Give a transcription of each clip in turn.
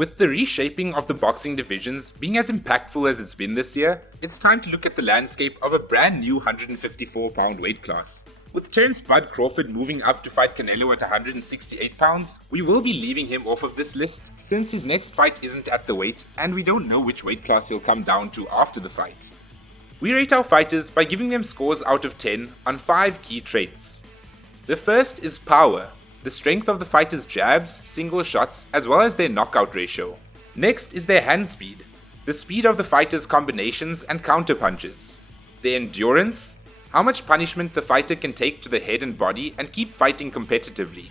With the reshaping of the boxing divisions being as impactful as it's been this year, it's time to look at the landscape of a brand new 154-pound weight class. With Terence Bud Crawford moving up to fight Canelo at 168 pounds, we will be leaving him off of this list since his next fight isn't at the weight and we don't know which weight class he'll come down to after the fight. We rate our fighters by giving them scores out of 10 on 5 key traits. The first is power, the strength of the fighter's jabs, single shots, as well as their knockout ratio. Next is their hand speed, the speed of the fighter's combinations and counter punches. Their endurance, how much punishment the fighter can take to the head and body and keep fighting competitively.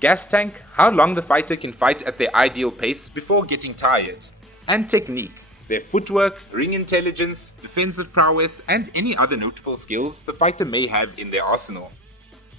Gas tank, how long the fighter can fight at their ideal pace before getting tired. And technique, their footwork, ring intelligence, defensive prowess, and any other notable skills the fighter may have in their arsenal.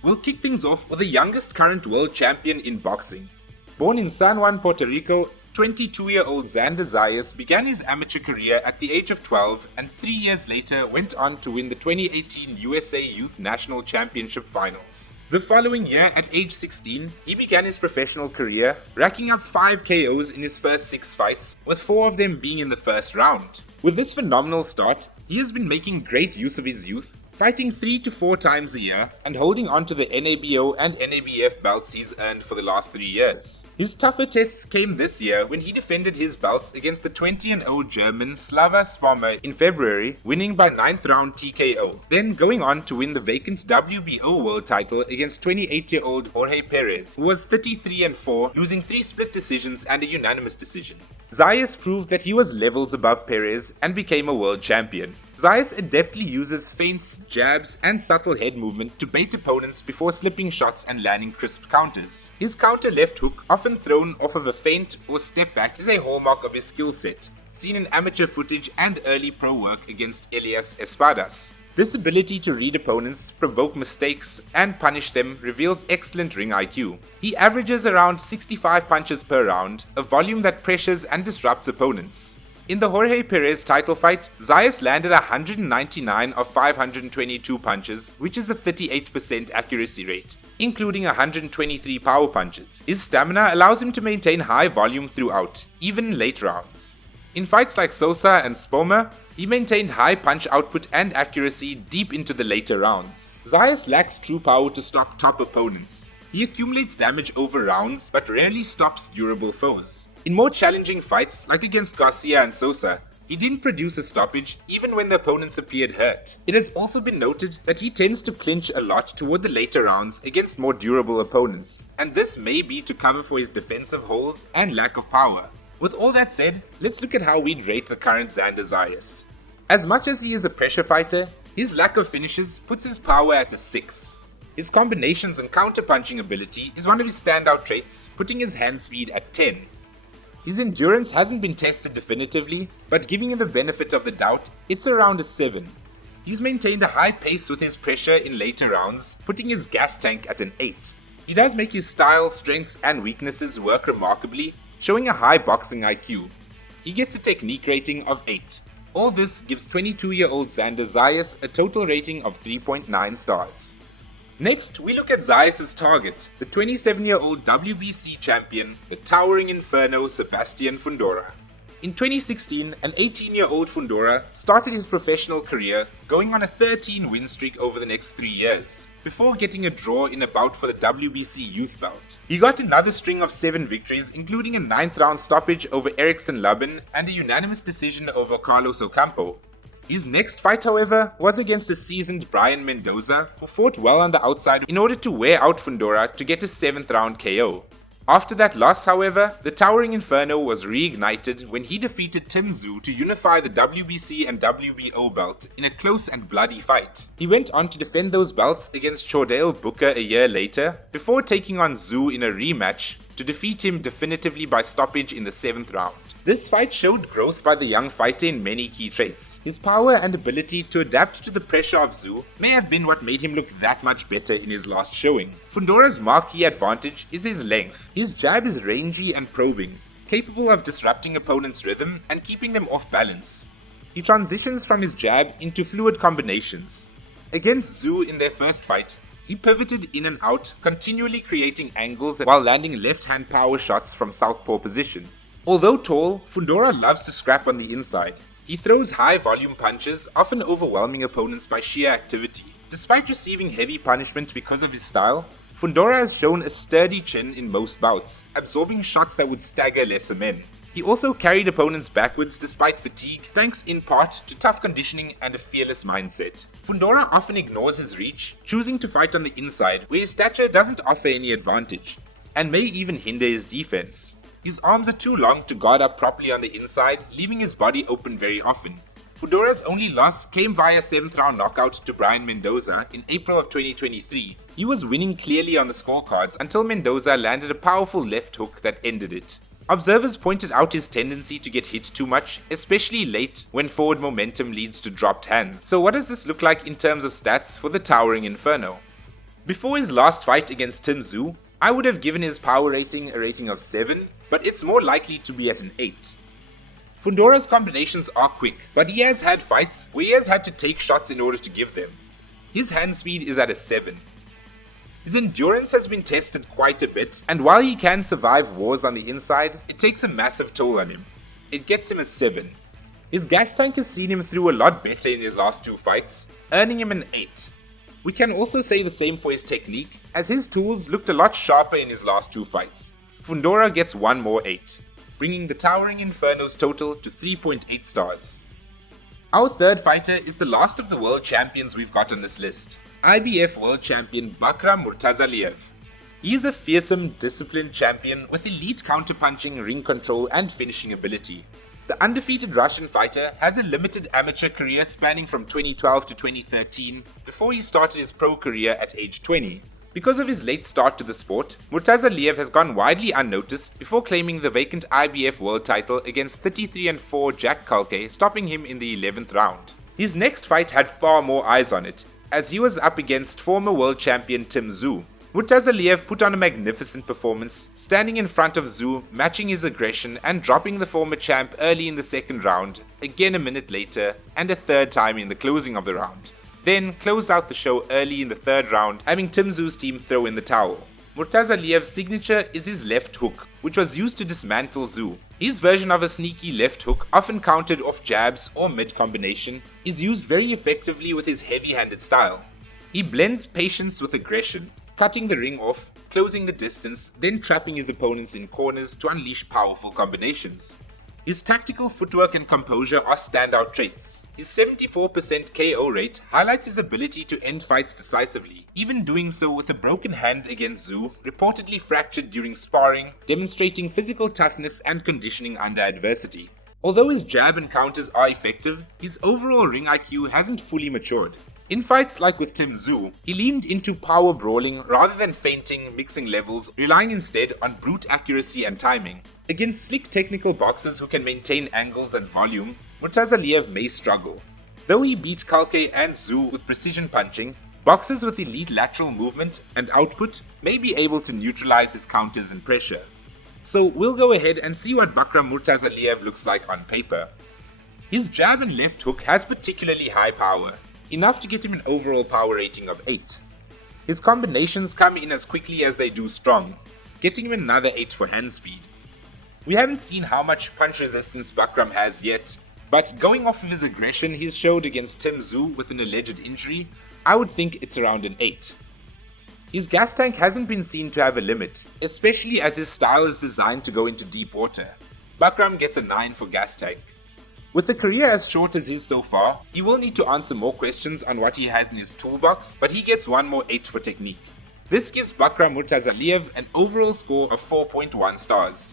We'll kick things off with the youngest current world champion in boxing. Born in San Juan, Puerto Rico, 22-year-old Xander Zayas began his amateur career at the age of 12 and 3 years later went on to win the 2018 USA Youth National Championship Finals. The following year, at age 16, he began his professional career, racking up 5 KOs in his first 6 fights, with 4 of them being in the first round. With this phenomenal start, he has been making great use of his youth, fighting 3 to 4 times a year and holding on to the NABO and NABF belts he's earned for the last 3 years. His tougher tests came this year when he defended his belts against the 20-0 German Slava Spommer in February, winning by 9th round TKO, then going on to win the vacant WBO world title against 28-year-old Jorge Perez, who was 33-4, losing 3 split decisions and a unanimous decision. Zayas proved that he was levels above Perez and became a world champion. Zayas adeptly uses feints, jabs, and subtle head movement to bait opponents before slipping shots and landing crisp counters. His counter left hook, often thrown off of a feint or step back, is a hallmark of his skill set, seen in amateur footage and early pro work against Elias Espadas. This ability to read opponents, provoke mistakes, and punish them reveals excellent ring IQ. He averages around 65 punches per round, a volume that pressures and disrupts opponents. In the Jorge Perez title fight, Zayas landed 199 of 522 punches, which is a 38% accuracy rate, including 123 power punches. His stamina allows him to maintain high volume throughout, even in late rounds. In fights like Sosa and Spommer, he maintained high punch output and accuracy deep into the later rounds. Zayas lacks true power to stop top opponents. He accumulates damage over rounds, but rarely stops durable foes. In more challenging fights, like against Garcia and Sosa, he didn't produce a stoppage even when the opponents appeared hurt. It has also been noted that he tends to clinch a lot toward the later rounds against more durable opponents, and this may be to cover for his defensive holes and lack of power. With all that said, let's look at how we'd rate the current Xander Zayas. As much as he is a pressure fighter, his lack of finishes puts his power at a 6. His combinations and counter-punching ability is one of his standout traits, putting his hand speed at 10. His endurance hasn't been tested definitively, but giving him the benefit of the doubt, it's around a 7. He's maintained a high pace with his pressure in later rounds, putting his gas tank at an 8. He does make his style, strengths, and weaknesses work remarkably, showing a high boxing IQ. He gets a technique rating of 8. All this gives 22-year-old Xander Zayas a total rating of 3.9 stars. Next, we look at Zayas' target, the 27-year-old WBC champion, the towering inferno Sebastian Fundora. In 2016, an 18-year-old Fundora started his professional career going on a 13-win streak over the next 3 years, before getting a draw in a bout for the WBC youth belt. He got another string of 7 victories, including a 9th round stoppage over Erickson Lubin and a unanimous decision over Carlos Ocampo. His next fight, however, was against a seasoned Brian Mendoza, who fought well on the outside in order to wear out Fundora to get a 7th round KO. After that loss, however, the towering inferno was reignited when he defeated Tim Tszyu to unify the WBC and WBO belt in a close and bloody fight. He went on to defend those belts against Chordale Booker a year later, before taking on Tszyu in a rematch to defeat him definitively by stoppage in the 7th round. This fight showed growth by the young fighter in many key traits. His power and ability to adapt to the pressure of Tszyu may have been what made him look that much better in his last showing. Fundora's marquee advantage is his length. His jab is rangy and probing, capable of disrupting opponents' rhythm and keeping them off balance. He transitions from his jab into fluid combinations. Against Tszyu in their first fight, he pivoted in and out, continually creating angles while landing left-hand power shots from southpaw position. Although tall, Fundora loves to scrap on the inside. He throws high volume punches, often overwhelming opponents by sheer activity. Despite receiving heavy punishment because of his style, Fundora has shown a sturdy chin in most bouts, absorbing shots that would stagger lesser men. He also carried opponents backwards despite fatigue, thanks in part to tough conditioning and a fearless mindset. Fundora often ignores his reach, choosing to fight on the inside where his stature doesn't offer any advantage, and may even hinder his defense. His arms are too long to guard up properly on the inside, leaving his body open very often. Fundora's only loss came via 7th round knockout to Brian Mendoza in April of 2023. He was winning clearly on the scorecards until Mendoza landed a powerful left hook that ended it. Observers pointed out his tendency to get hit too much, especially late when forward momentum leads to dropped hands. So what does this look like in terms of stats for the towering Inferno? Before his last fight against Tim Tszyu, I would have given his power rating a rating of 7, but it's more likely to be at an 8. Fundora's combinations are quick, but he has had fights where he has had to take shots in order to give them. His hand speed is at a 7. His endurance has been tested quite a bit, and while he can survive wars on the inside, it takes a massive toll on him. It gets him a 7. His gas tank has seen him through a lot better in his last 2 fights, earning him an 8. We can also say the same for his technique, as his tools looked a lot sharper in his last 2 fights. Fundora gets 1 more 8, bringing the towering Inferno's total to 3.8 stars. Our third fighter is the last of the world champions we've got on this list. IBF World Champion Bakhram Murtazaliev. He is a fearsome, disciplined champion with elite counterpunching, ring control and finishing ability. The undefeated Russian fighter has a limited amateur career spanning from 2012 to 2013 before he started his pro career at age 20. Because of his late start to the sport, Murtazaliev has gone widely unnoticed before claiming the vacant IBF world title against 33-4 Jack Culke, stopping him in the 11th round. His next fight had far more eyes on it, as he was up against former world champion Tim Tszyu. Murtazaliev put on a magnificent performance, standing in front of Tszyu, matching his aggression and dropping the former champ early in the 2nd round, again a minute later, and a 3rd time in the closing of the round. Then closed out the show early in the 3rd round, having Tim Tszyu's team throw in the towel. Murtazaliev's signature is his left hook, which was used to dismantle Tszyu. His version of a sneaky left hook, often countered off jabs or mid-combination, is used very effectively with his heavy-handed style. He blends patience with aggression, cutting the ring off, closing the distance, then trapping his opponents in corners to unleash powerful combinations. His tactical footwork and composure are standout traits. His 74% KO rate highlights his ability to end fights decisively, even doing so with a broken hand against Tszyu, reportedly fractured during sparring, demonstrating physical toughness and conditioning under adversity. Although his jab and counters are effective, his overall ring IQ hasn't fully matured. In fights like with Tim Tszyu, he leaned into power brawling rather than feinting, mixing levels, relying instead on brute accuracy and timing. Against slick technical boxers who can maintain angles and volume, Murtazaliev may struggle. Though he beat Culke and Tszyu with precision punching, boxers with elite lateral movement and output may be able to neutralize his counters and pressure. So we'll go ahead and see what Bakhram Murtazaliev looks like on paper. His jab and left hook has particularly high power, enough to get him an overall power rating of 8. His combinations come in as quickly as they do strong, getting him another 8 for hand speed. We haven't seen how much punch resistance Bakhram has yet, but going off of his aggression he's showed against Tim Tszyu with an alleged injury, I would think it's around an 8. His gas tank hasn't been seen to have a limit, especially as his style is designed to go into deep water. Bakhram gets a 9 for gas tank. With a career as short as his so far, he will need to answer more questions on what he has in his toolbox, but he gets 1 more 8 for technique. This gives Bakhram Murtazaliev an overall score of 4.1 stars.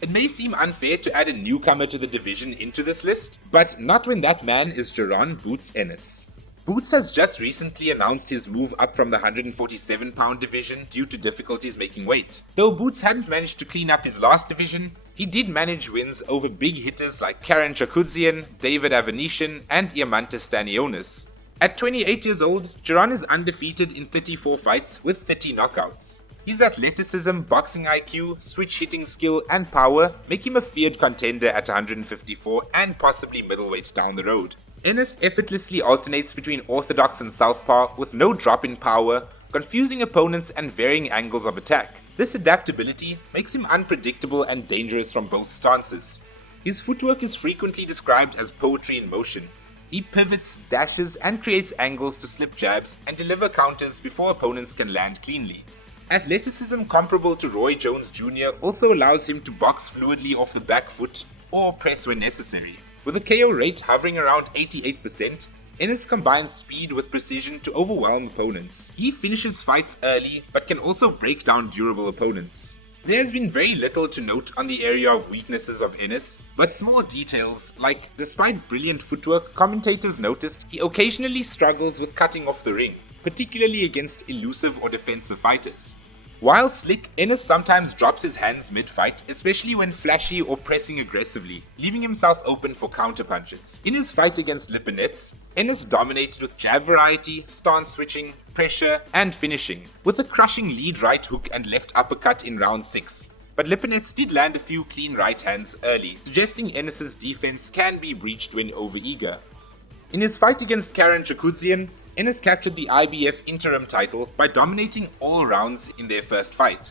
It may seem unfair to add a newcomer to the division into this list, but not when that man is Jaron Boots Ennis. Boots has just recently announced his move up from the 147-pound division due to difficulties making weight. Though Boots hadn't managed to clean up his last division, he did manage wins over big hitters like Karen Chakudzian, David Avanesyan, and Diamantis Stanionis. At 28 years old, Jaron is undefeated in 34 fights with 30 knockouts. His athleticism, boxing IQ, switch hitting skill, and power make him a feared contender at 154 and possibly middleweight down the road. Ennis effortlessly alternates between orthodox and southpaw with no drop in power, confusing opponents and varying angles of attack. This adaptability makes him unpredictable and dangerous from both stances. His footwork is frequently described as poetry in motion. He pivots, dashes, and creates angles to slip jabs and deliver counters before opponents can land cleanly. Athleticism comparable to Roy Jones Jr. also allows him to box fluidly off the back foot or press when necessary. With a KO rate hovering around 88%, Ennis combines speed with precision to overwhelm opponents. He finishes fights early, but can also break down durable opponents. There has been very little to note on the area of weaknesses of Ennis, but small details like, despite brilliant footwork, commentators noticed he occasionally struggles with cutting off the ring, particularly against elusive or defensive fighters. While slick, Ennis sometimes drops his hands mid-fight, especially when flashy or pressing aggressively, leaving himself open for counterpunches. In his fight against Lipinets, Ennis dominated with jab variety, stance switching, pressure, and finishing, with a crushing lead right hook and left uppercut in round 6. But Lipinets did land a few clean right hands early, suggesting Ennis's defense can be breached when overeager. In his fight against Karen Chakudzian, Ennis captured the IBF interim title by dominating all rounds in their first fight.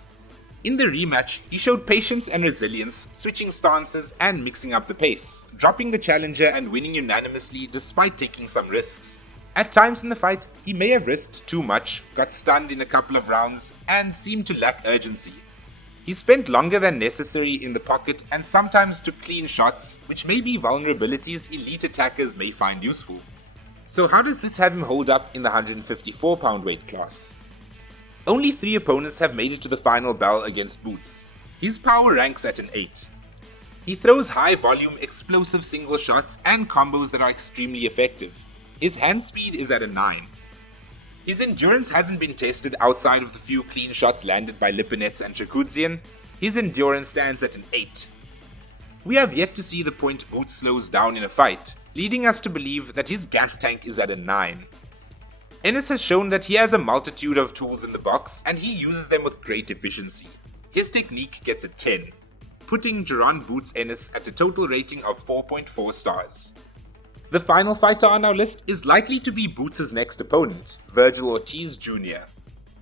In the rematch, he showed patience and resilience, switching stances and mixing up the pace, dropping the challenger and winning unanimously despite taking some risks. At times in the fight, he may have risked too much, got stunned in a couple of rounds, and seemed to lack urgency. He spent longer than necessary in the pocket and sometimes took clean shots, which may be vulnerabilities elite attackers may find useful. So how does this have him hold up in the 154-pound weight class? Only 3 opponents have made it to the final bell against Boots. His power ranks at an 8. He throws high-volume, explosive single shots and combos that are extremely effective. His hand speed is at a 9. His endurance hasn't been tested outside of the few clean shots landed by Lipinets and Chakudzian. His endurance stands at an 8. We have yet to see the point Boots slows down in a fight, leading us to believe that his gas tank is at a 9. Ennis has shown that he has a multitude of tools in the box, and he uses them with great efficiency. His technique gets a 10, putting Jaron Boots Ennis at a total rating of 4.4 stars. The final fighter on our list is likely to be Boots' next opponent, Vergil Ortiz Jr.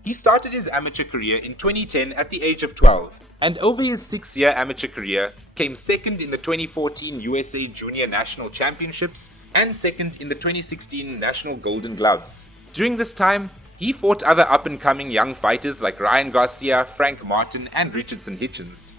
He started his amateur career in 2010 at the age of 12, and over his 6-year amateur career came second in the 2014 USA Junior National Championships and second in the 2016 National Golden Gloves. During this time, he fought other up-and-coming young fighters like Ryan Garcia, Frank Martin, and Richardson Hitchens.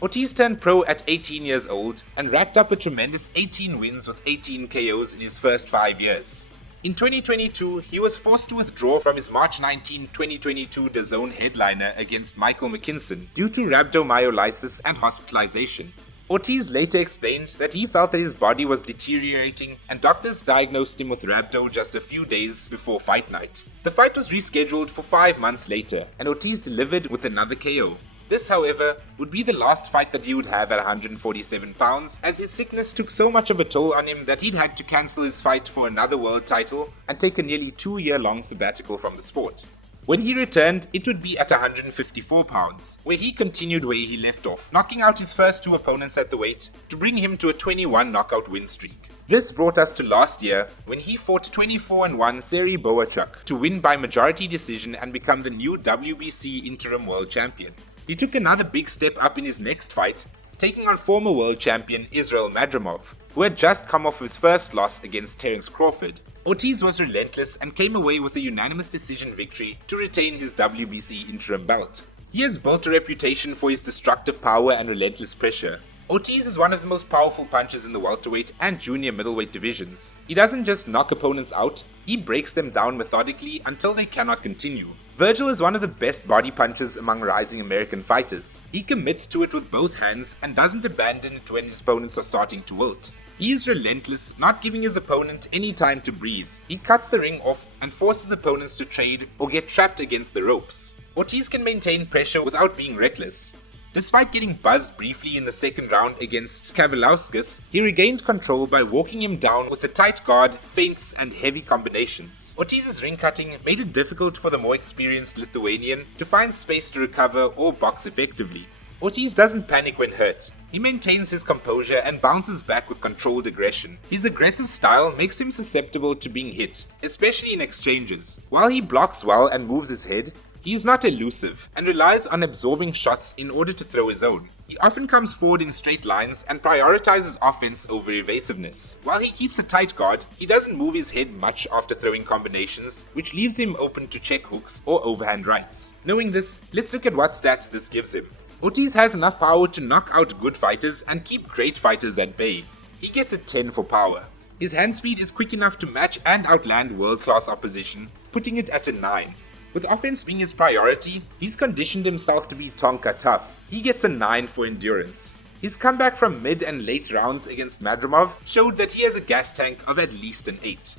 Ortiz turned pro at 18 years old and racked up a tremendous 18 wins with 18 KOs in his first 5 years. In 2022, he was forced to withdraw from his March 19, 2022 DAZN headliner against Michael McKinson due to rhabdomyolysis and hospitalization. Ortiz later explained that he felt that his body was deteriorating and doctors diagnosed him with rhabdo just a few days before fight night. The fight was rescheduled for 5 months later and Ortiz delivered with another KO. This, however, would be the last fight that he would have at 147 pounds, as his sickness took so much of a toll on him that he'd had to cancel his fight for another world title and take a nearly 2-year-long sabbatical from the sport. When he returned, it would be at 154 pounds, where he continued where he left off, knocking out his first 2 opponents at the weight to bring him to a 21 knockout win streak. This brought us to last year, when he fought 24-1 Thierry Boachuk to win by majority decision and become the new WBC interim world champion. He took another big step up in his next fight, taking on former world champion Israel Madrimov, who had just come off his first loss against Terence Crawford. Ortiz was relentless and came away with a unanimous decision victory to retain his WBC interim belt. He has built a reputation for his destructive power and relentless pressure. Ortiz is one of the most powerful punchers in the welterweight and junior middleweight divisions. He doesn't just knock opponents out, he breaks them down methodically until they cannot continue. Vergil is one of the best body punchers among rising American fighters. He commits to it with both hands and doesn't abandon it when his opponents are starting to wilt. He is relentless, not giving his opponent any time to breathe. He cuts the ring off and forces opponents to trade or get trapped against the ropes. Ortiz can maintain pressure without being reckless. Despite getting buzzed briefly in the second round against Kavalauskas, he regained control by walking him down with a tight guard, feints, and heavy combinations. Ortiz's ring cutting made it difficult for the more experienced Lithuanian to find space to recover or box effectively. Ortiz doesn't panic when hurt. He maintains his composure and bounces back with controlled aggression. His aggressive style makes him susceptible to being hit, especially in exchanges. While he blocks well and moves his head, He is not elusive and relies on absorbing shots in order to throw his own. He often comes forward in straight lines and prioritizes offense over evasiveness. While he keeps a tight guard, he doesn't move his head much after throwing combinations, which leaves him open to check hooks or overhand rights. Knowing this, let's look at what stats this gives him. Ortiz has enough power to knock out good fighters and keep great fighters at bay. He gets a 10 for power. His hand speed is quick enough to match and outland world-class opposition, putting it at a 9. With offense being his priority, he's conditioned himself to be Tonka tough. He gets a 9 for endurance. His comeback from mid and late rounds against Madrimov showed that he has a gas tank of at least an 8.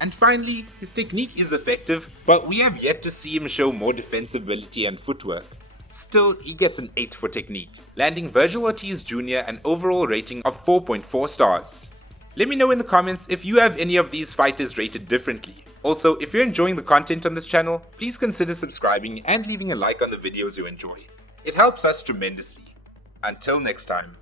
And finally, his technique is effective, but we have yet to see him show more defensibility and footwork. Still, he gets an 8 for technique, landing Vergil Ortiz Jr. an overall rating of 4.4 stars. Let me know in the comments if you have any of these fighters rated differently. Also, if you're enjoying the content on this channel, please consider subscribing and leaving a like on the videos you enjoy. It helps us tremendously. Until next time.